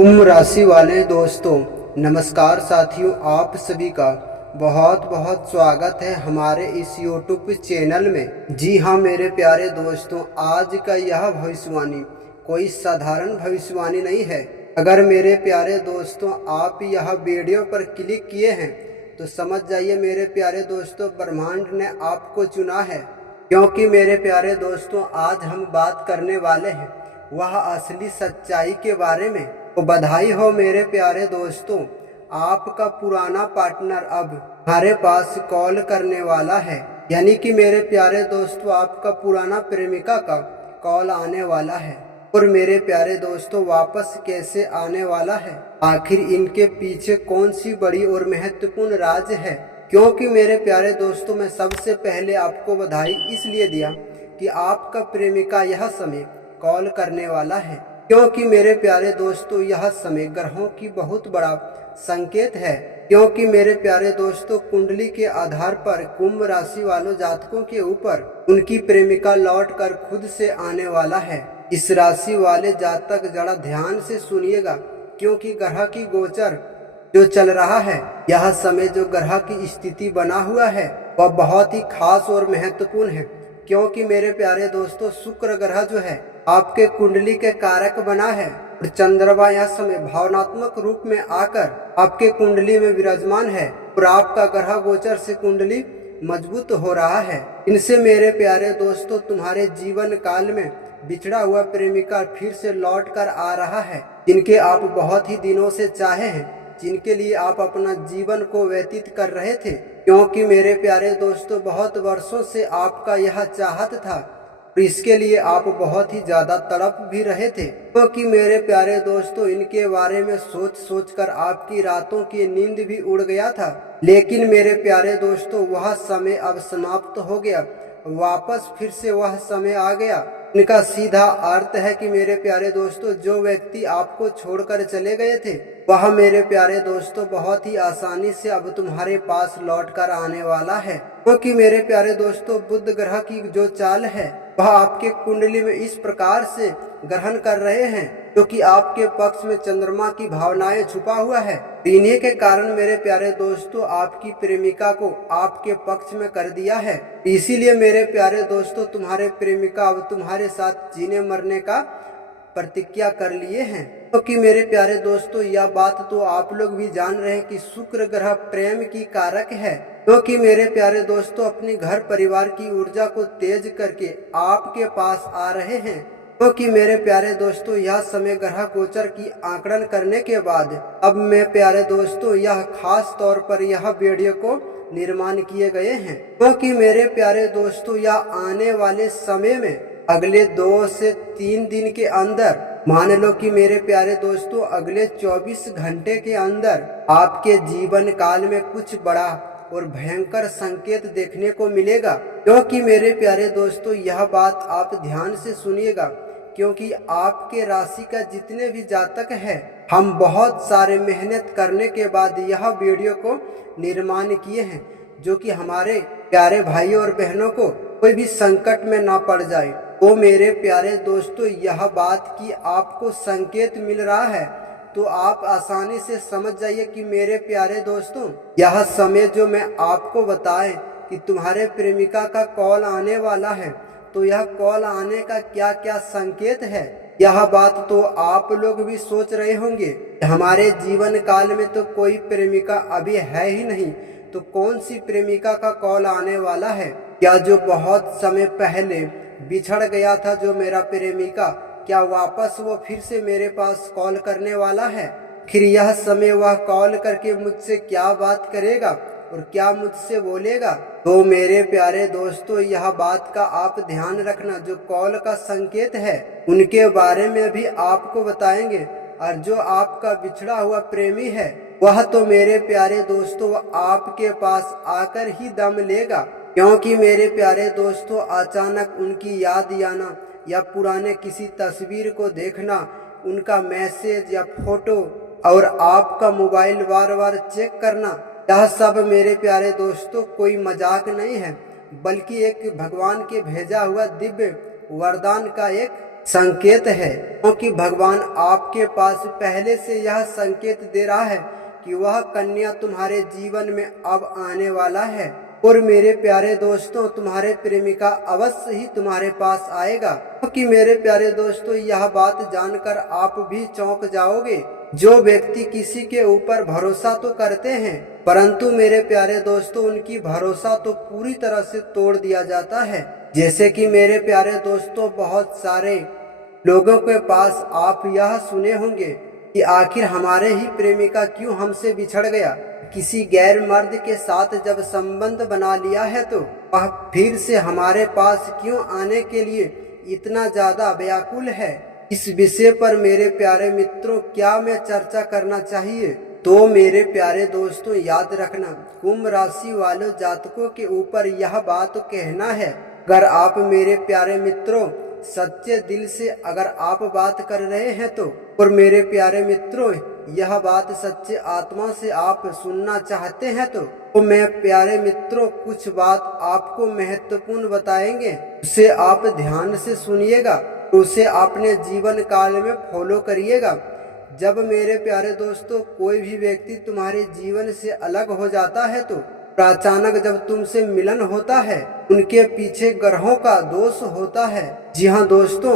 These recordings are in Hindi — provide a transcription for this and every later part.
कुंभ राशि वाले दोस्तों, नमस्कार साथियों। आप सभी का बहुत बहुत स्वागत है हमारे इस YouTube चैनल में। जी हाँ मेरे प्यारे दोस्तों, आज का यह भविष्यवाणी कोई साधारण भविष्यवाणी नहीं है। अगर मेरे प्यारे दोस्तों आप यह वीडियो पर क्लिक किए हैं तो समझ जाइए मेरे प्यारे दोस्तों, ब्रह्मांड ने आपको चुना है। क्योंकि मेरे प्यारे दोस्तों आज हम बात करने वाले हैं वह असली सच्चाई के बारे में। तो बधाई हो मेरे प्यारे दोस्तों, आपका पुराना पार्टनर अब हमारे पास कॉल करने वाला है। यानी कि मेरे प्यारे दोस्तों आपका पुराना प्रेमिका का कॉल आने वाला है। और मेरे प्यारे दोस्तों वापस कैसे आने वाला है, आखिर इनके पीछे कौन सी बड़ी और महत्वपूर्ण राज है। क्योंकि मेरे प्यारे दोस्तों मैं सबसे पहले आपको बधाई इसलिए दिया कि आपका प्रेमिका यह समय कॉल करने वाला है। क्योंकि मेरे प्यारे दोस्तों यह समय ग्रहों की बहुत बड़ा संकेत है। क्योंकि मेरे प्यारे दोस्तों कुंडली के आधार पर कुंभ राशि वालों जातकों के ऊपर उनकी प्रेमिका लौट कर खुद से आने वाला है। इस राशि वाले जातक जरा ध्यान से सुनिएगा, क्योंकि ग्रह की गोचर जो चल रहा है, यह समय जो ग्रह की स्थिति बना हुआ है वह बहुत ही खास और महत्वपूर्ण है। क्योंकि मेरे प्यारे दोस्तों शुक्र ग्रह जो है आपके कुंडली के कारक बना है और चंद्रमा यह समय भावनात्मक रूप में आकर आपके कुंडली में विराजमान है और आपका ग्रह गोचर से कुंडली मजबूत हो रहा है। इनसे मेरे प्यारे दोस्तों तुम्हारे जीवन काल में बिछड़ा हुआ प्रेमिका फिर से लौट कर आ रहा है, जिनके आप बहुत ही दिनों से चाहे हैं, जिनके लिए आप अपना जीवन को व्यतीत कर रहे थे। क्योंकि मेरे प्यारे दोस्तों बहुत वर्षों से आपका यह चाहत था और इसके लिए आप बहुत ही ज्यादा तड़प भी रहे थे। क्योंकि मेरे प्यारे दोस्तों इनके बारे में सोच सोच कर आपकी रातों की नींद भी उड़ गया था। लेकिन मेरे प्यारे दोस्तों वह समय अब समाप्त हो गया, वापस फिर से वह समय आ गया। इनका सीधा अर्थ है कि मेरे प्यारे दोस्तों जो व्यक्ति आपको छोड़कर चले गए थे वह मेरे प्यारे दोस्तों बहुत ही आसानी से अब तुम्हारे पास लौट कर आने वाला है। क्योंकि मेरे प्यारे दोस्तों बुध ग्रह की जो चाल है वह आपके कुंडली में इस प्रकार से ग्रहण कर रहे हैं, क्योंकि आपके पक्ष में चंद्रमा की भावनाएं छुपा हुआ है। इन्हीं के कारण मेरे प्यारे दोस्तों आपकी प्रेमिका को आपके पक्ष में कर दिया है। इसीलिए मेरे प्यारे दोस्तों तुम्हारे प्रेमिका अब तुम्हारे साथ जीने मरने का प्रतिज्ञा कर लिए हैं। क्योंकि मेरे प्यारे दोस्तों यह बात तो आप लोग भी जान रहे हैं कि शुक्र ग्रह प्रेम की कारक है। क्योंकि मेरे प्यारे दोस्तों अपने घर परिवार की ऊर्जा को तेज करके आपके पास आ रहे हैं। क्योंकि मेरे प्यारे दोस्तों यह समय ग्रह गोचर की आकलन करने के बाद अब मेरे प्यारे दोस्तों यह खास तौर पर यह वीडियो को निर्माण किए गए हैं। क्योंकि मेरे प्यारे दोस्तों यह आने वाले समय में अगले 2 से 3 दिन के अंदर, मान लो कि मेरे प्यारे दोस्तों अगले 24 घंटे के अंदर आपके जीवन काल में कुछ बड़ा और भयंकर संकेत देखने को मिलेगा। क्योंकि मेरे प्यारे दोस्तों यह बात आप ध्यान से सुनिएगा, क्योंकि आपके राशि का जितने भी जातक है हम बहुत सारे मेहनत करने के बाद यह वीडियो को निर्माण किए हैं, जो कि हमारे प्यारे भाई और बहनों को कोई भी संकट में ना पड़ जाए। तो मेरे प्यारे दोस्तों यह बात की आपको संकेत मिल रहा है तो आप आसानी से समझ जाइए कि मेरे प्यारे दोस्तों यह समय जो मैं आपको बताएं कि तुम्हारे प्रेमिका का कॉल आने वाला है, तो यह कॉल आने का क्या क्या संकेत है, यह बात तो आप लोग भी सोच रहे होंगे। हमारे जीवन काल में तो कोई प्रेमिका अभी है ही नहीं, तो कौन सी प्रेमिका का कॉल आने वाला है। क्या जो बहुत समय पहले बिछड़ गया था जो मेरा प्रेमिका, क्या वापस वो फिर से मेरे पास कॉल करने वाला है। फिर यह समय वह कॉल करके मुझसे क्या बात करेगा और क्या मुझसे बोलेगा। तो मेरे प्यारे दोस्तों यह बात का आप ध्यान रखना, जो कॉल का संकेत है उनके बारे में भी आपको बताएंगे। और जो आपका बिछड़ा हुआ प्रेमी है वह तो मेरे प्यारे दोस्तों आपके पास आकर ही दम लेगा। क्योंकि मेरे प्यारे दोस्तों अचानक उनकी याद आना या पुराने किसी तस्वीर को देखना, उनका मैसेज या फोटो और आपका मोबाइल बार बार चेक करना, यह सब मेरे प्यारे दोस्तों कोई मजाक नहीं है, बल्कि एक भगवान के भेजा हुआ दिव्य वरदान का एक संकेत है, क्योंकि भगवान आपके पास पहले से यह संकेत दे रहा है कि वह कन्या तुम्हारे जीवन में अब आने वाला है। और मेरे प्यारे दोस्तों, तुम्हारे प्रेमिका अवश्य ही तुम्हारे पास आएगा, क्योंकि मेरे प्यारे दोस्तों यह बात जानकर आप भी चौंक जाओगे। जो व्यक्ति किसी के ऊपर भरोसा तो करते हैं, परंतु मेरे प्यारे दोस्तों उनकी भरोसा तो पूरी तरह से तोड़ दिया जाता है। जैसे कि मेरे प्यारे दोस्तों बहुत सारे लोगों के पास आप यह सुने होंगे कि आखिर हमारे ही प्रेमिका क्यों हमसे बिछड़ गया। किसी गैर मर्द के साथ जब संबंध बना लिया है तो वह फिर से हमारे पास क्यों आने के लिए इतना ज्यादा व्याकुल है। इस विषय पर मेरे प्यारे मित्रों क्या मैं चर्चा करना चाहिए? तो मेरे प्यारे दोस्तों याद रखना, कुंभ राशि वालों जातकों के ऊपर यह बात कहना है। अगर आप मेरे प्यारे मित्रों सच्चे दिल से अगर आप बात कर रहे हैं तो, और मेरे प्यारे मित्रों यह बात सच्चे आत्मा से आप सुनना चाहते हैं तो मैं प्यारे मित्रों कुछ बात आपको महत्वपूर्ण बताएंगे, उसे आप ध्यान से सुनिएगा, उसे अपने जीवन काल में फॉलो करिएगा। जब मेरे प्यारे दोस्तों कोई भी व्यक्ति तुम्हारे जीवन से अलग हो जाता है तो अचानक जब तुमसे मिलन होता है, उनके पीछे ग्रहों का दोष होता है। जी हाँ दोस्तों,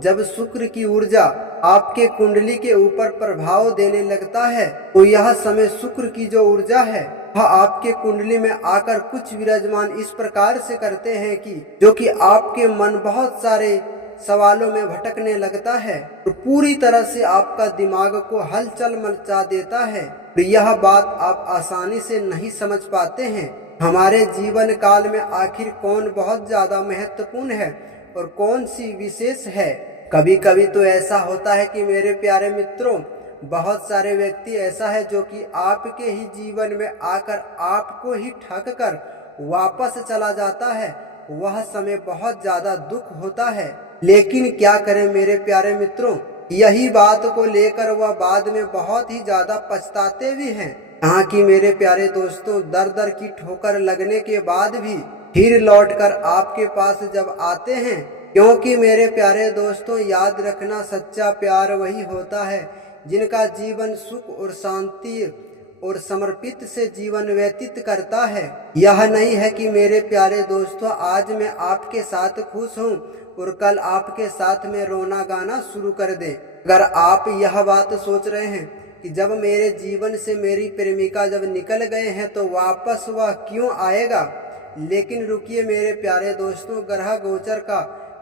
जब शुक्र की ऊर्जा आपके कुंडली के ऊपर प्रभाव देने लगता है तो यह समय शुक्र की जो ऊर्जा है वह आपके कुंडली में आकर कुछ विराजमान इस प्रकार से करते हैं कि जो कि आपके मन बहुत सारे सवालों में भटकने लगता है और पूरी तरह से आपका दिमाग को हलचल मचा देता है। यह बात आप आसानी से नहीं समझ पाते हैं। हमारे जीवन काल में आखिर कौन बहुत ज्यादा महत्वपूर्ण है और कौन सी विशेष है। कभी कभी तो ऐसा होता है कि मेरे प्यारे मित्रों बहुत सारे व्यक्ति ऐसा है जो कि आपके ही जीवन में आकर आपको ही ठग कर वापस चला जाता है। वह समय बहुत ज्यादा दुख होता है, लेकिन क्या करें मेरे प्यारे मित्रों, यही बात को लेकर वह बाद में बहुत ही ज्यादा पछताते भी हैं। यहाँ की मेरे प्यारे दोस्तों दर दर की ठोकर लगने के बाद भी फिर लौटकर आपके पास जब आते हैं, क्योंकि मेरे प्यारे दोस्तों याद रखना सच्चा प्यार वही होता है जिनका जीवन सुख और शांति और समर्पित से जीवन व्यतीत करता है। यह नहीं है कि मेरे प्यारे दोस्तों आज मैं आपके साथ खुश हूँ और कल आपके साथ में रोना गाना शुरू कर दे। अगर आप यह बात सोच रहे हैं कि जब मेरे जीवन से मेरी प्रेमिका जब निकल गए हैं तो वापस वह क्यों आएगा, लेकिन रुकिए मेरे प्यारे दोस्तों, ग्रह गोचर का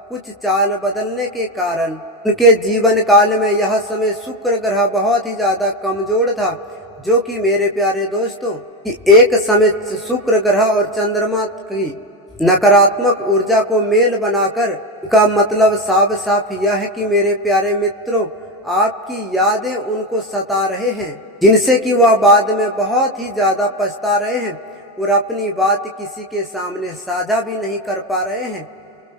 कुछ चाल बदलने के कारण उनके जीवन काल में यह समय शुक्र ग्रह बहुत ही ज्यादा कमजोर था, जो कि मेरे प्यारे दोस्तों कि एक समय शुक्र ग्रह और चंद्रमा की नकारात्मक ऊर्जा को मेल बनाकर का मतलब साफ साफ यह है कि मेरे प्यारे मित्रों आपकी यादें उनको सता रहे हैं, जिनसे कि वह बाद में बहुत ही ज्यादा पछता रहे हैं और अपनी बात किसी के सामने साझा भी नहीं कर पा रहे हैं।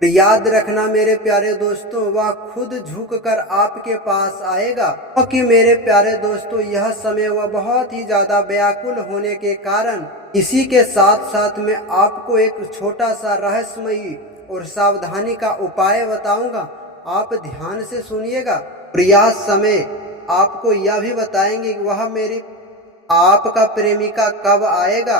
तो याद रखना मेरे प्यारे दोस्तों वह खुद झुक कर आपके पास आएगा, क्योंकि मेरे प्यारे दोस्तों यह समय वह बहुत ही ज्यादा व्याकुल होने के कारण। इसी के साथ साथ मैं आपको एक छोटा सा रहस्यमयी और सावधानी का उपाय बताऊंगा, आप ध्यान से सुनिएगा। प्रयास समय आपको यह भी बताएंगे कि वह मेरी आपका प्रेमिका कब आएगा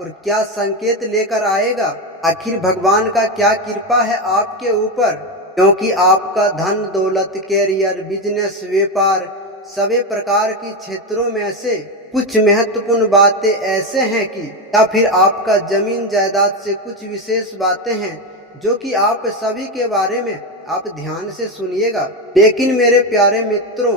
और क्या संकेत लेकर आएगा। आखिर भगवान का क्या कृपा है आपके ऊपर, क्योंकि आपका धन दौलत कैरियर बिजनेस व्यापार सभी प्रकार की क्षेत्रों में से कुछ महत्वपूर्ण बातें ऐसे हैं कि या फिर आपका जमीन जायदाद से कुछ विशेष बातें हैं जो कि आप सभी के बारे में आप ध्यान से सुनिएगा। लेकिन मेरे प्यारे मित्रों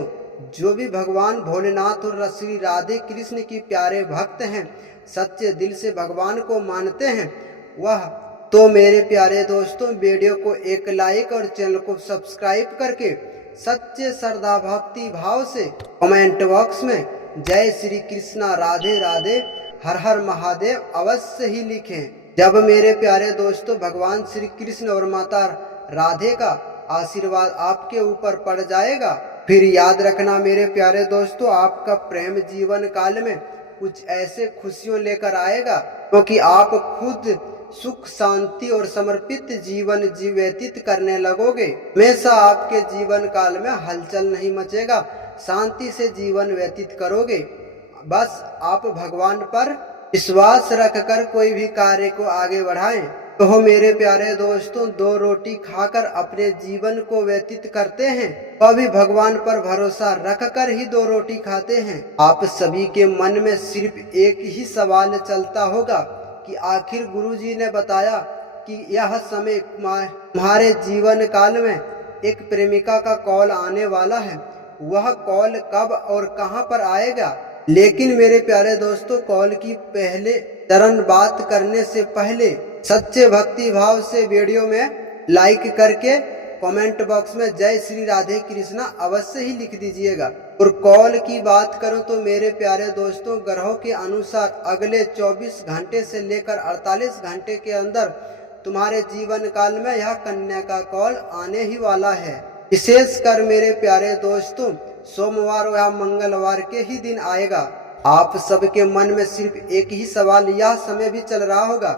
जो भी भगवान भोलेनाथ और श्री राधे कृष्ण की प्यारे भक्त हैं, सच्चे दिल से भगवान को मानते हैं, वह तो मेरे प्यारे दोस्तों वीडियो को एक लाइक और चैनल को सब्सक्राइब करके सच्चे श्रद्धा भक्ति भाव से कमेंट बॉक्स में जय श्री कृष्णा राधे राधे हर हर महादेव अवश्य ही लिखें। जब मेरे प्यारे दोस्तों भगवान श्री कृष्ण और माता राधे का आशीर्वाद आपके ऊपर पड़ जाएगा, फिर याद रखना मेरे प्यारे दोस्तों आपका प्रेम जीवन काल में कुछ ऐसे खुशियों लेकर आएगा, क्योंकि आप खुद सुख शांति और समर्पित जीवन व्यतीत करने लगोगे। हमेशा आपके जीवन काल में हलचल नहीं मचेगा, शांति से जीवन व्यतीत करोगे। बस आप भगवान पर विश्वास रखकर कोई भी कार्य को आगे बढ़ाएं। तो मेरे प्यारे दोस्तों, 2 रोटी खाकर अपने जीवन को व्यतीत करते हैं, वह भी भगवान पर भरोसा रखकर ही 2 रोटी खाते हैं। आप सभी के मन में सिर्फ एक ही सवाल चलता होगा कि आखिर गुरुजी ने बताया कि यह समय तुम्हारे जीवन काल में एक प्रेमिका का कॉल आने वाला है, वह कॉल कब और कहां पर आएगा। लेकिन मेरे प्यारे दोस्तों, कॉल की पहले चरण बात करने से पहले सच्चे भक्ति भाव से वीडियो में लाइक करके कमेंट बॉक्स में जय श्री राधे कृष्णा अवश्य ही लिख दीजिएगा। और कॉल की बात करूं तो मेरे प्यारे दोस्तों, ग्रहों के अनुसार अगले 24 घंटे से लेकर 48 घंटे के अंदर तुम्हारे जीवन काल में यह कन्या का कॉल आने ही वाला है। विशेषकर मेरे प्यारे दोस्तों, सोमवार या मंगलवार के ही दिन आएगा। आप सबके मन में सिर्फ एक ही सवाल यह समय भी चल रहा होगा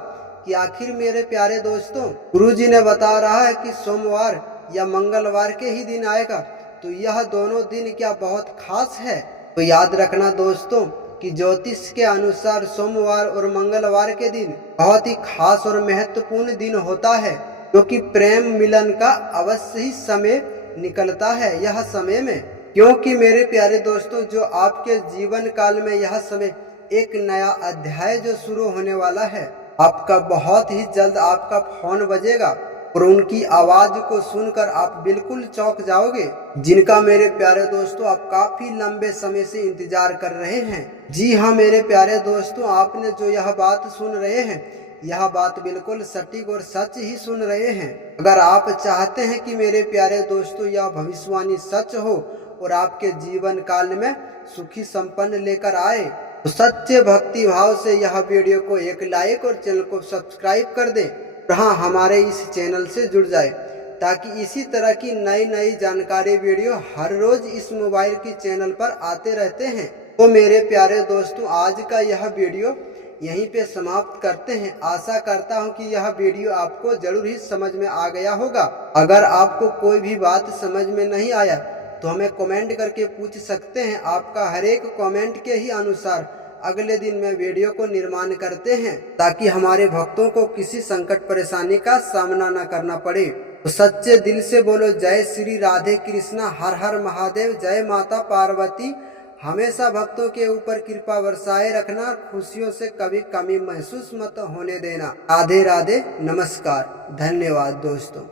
कि आखिर मेरे प्यारे दोस्तों, गुरुजी ने बता रहा है कि सोमवार या मंगलवार के ही दिन आएगा, तो यह दोनों दिन क्या बहुत खास है। तो याद रखना दोस्तों कि ज्योतिष के अनुसार सोमवार और मंगलवार के दिन बहुत ही खास और महत्वपूर्ण दिन होता है, क्योंकि प्रेम मिलन का अवश्य ही समय निकलता है यह समय में। क्योंकि मेरे प्यारे दोस्तों, जो आपके जीवन काल में यह समय एक नया अध्याय जो शुरू होने वाला है, आपका बहुत ही जल्द आपका फोन बजेगा और उनकी आवाज को सुनकर आप बिल्कुल चौंक जाओगे, जिनका मेरे प्यारे दोस्तों आप काफी लंबे समय से इंतजार कर रहे हैं। जी हाँ मेरे प्यारे दोस्तों, आपने जो यह बात सुन रहे हैं, यह बात बिल्कुल सटीक और सच ही सुन रहे हैं। अगर आप चाहते हैं कि मेरे प्यारे दोस्तों यह भविष्यवाणी सच हो और आपके जीवन काल में सुखी संपन्न लेकर आए, तो सच्चे भक्ति भाव से यह वीडियो को एक लाइक और चैनल को सब्सक्राइब कर दें। हाँ, हमारे इस चैनल से जुड़ जाए, ताकि इसी तरह की नई नई जानकारी वीडियो हर रोज इस मोबाइल की चैनल पर आते रहते हैं। तो मेरे प्यारे दोस्तों, आज का यह वीडियो यहीं पे समाप्त करते हैं। आशा करता हूं कि यह वीडियो आपको जरूर ही समझ में आ गया होगा। अगर आपको कोई भी बात समझ में नहीं आया तो हमें कमेंट करके पूछ सकते हैं। आपका हर एक कमेंट के ही अनुसार अगले दिन में वीडियो को निर्माण करते हैं, ताकि हमारे भक्तों को किसी संकट परेशानी का सामना न करना पड़े। तो सच्चे दिल से बोलो जय श्री राधे कृष्णा, हर हर महादेव, जय माता पार्वती। हमेशा भक्तों के ऊपर कृपा बरसाए रखना, खुशियों से कभी कमी महसूस मत होने देना। राधे राधे, नमस्कार, धन्यवाद दोस्तों।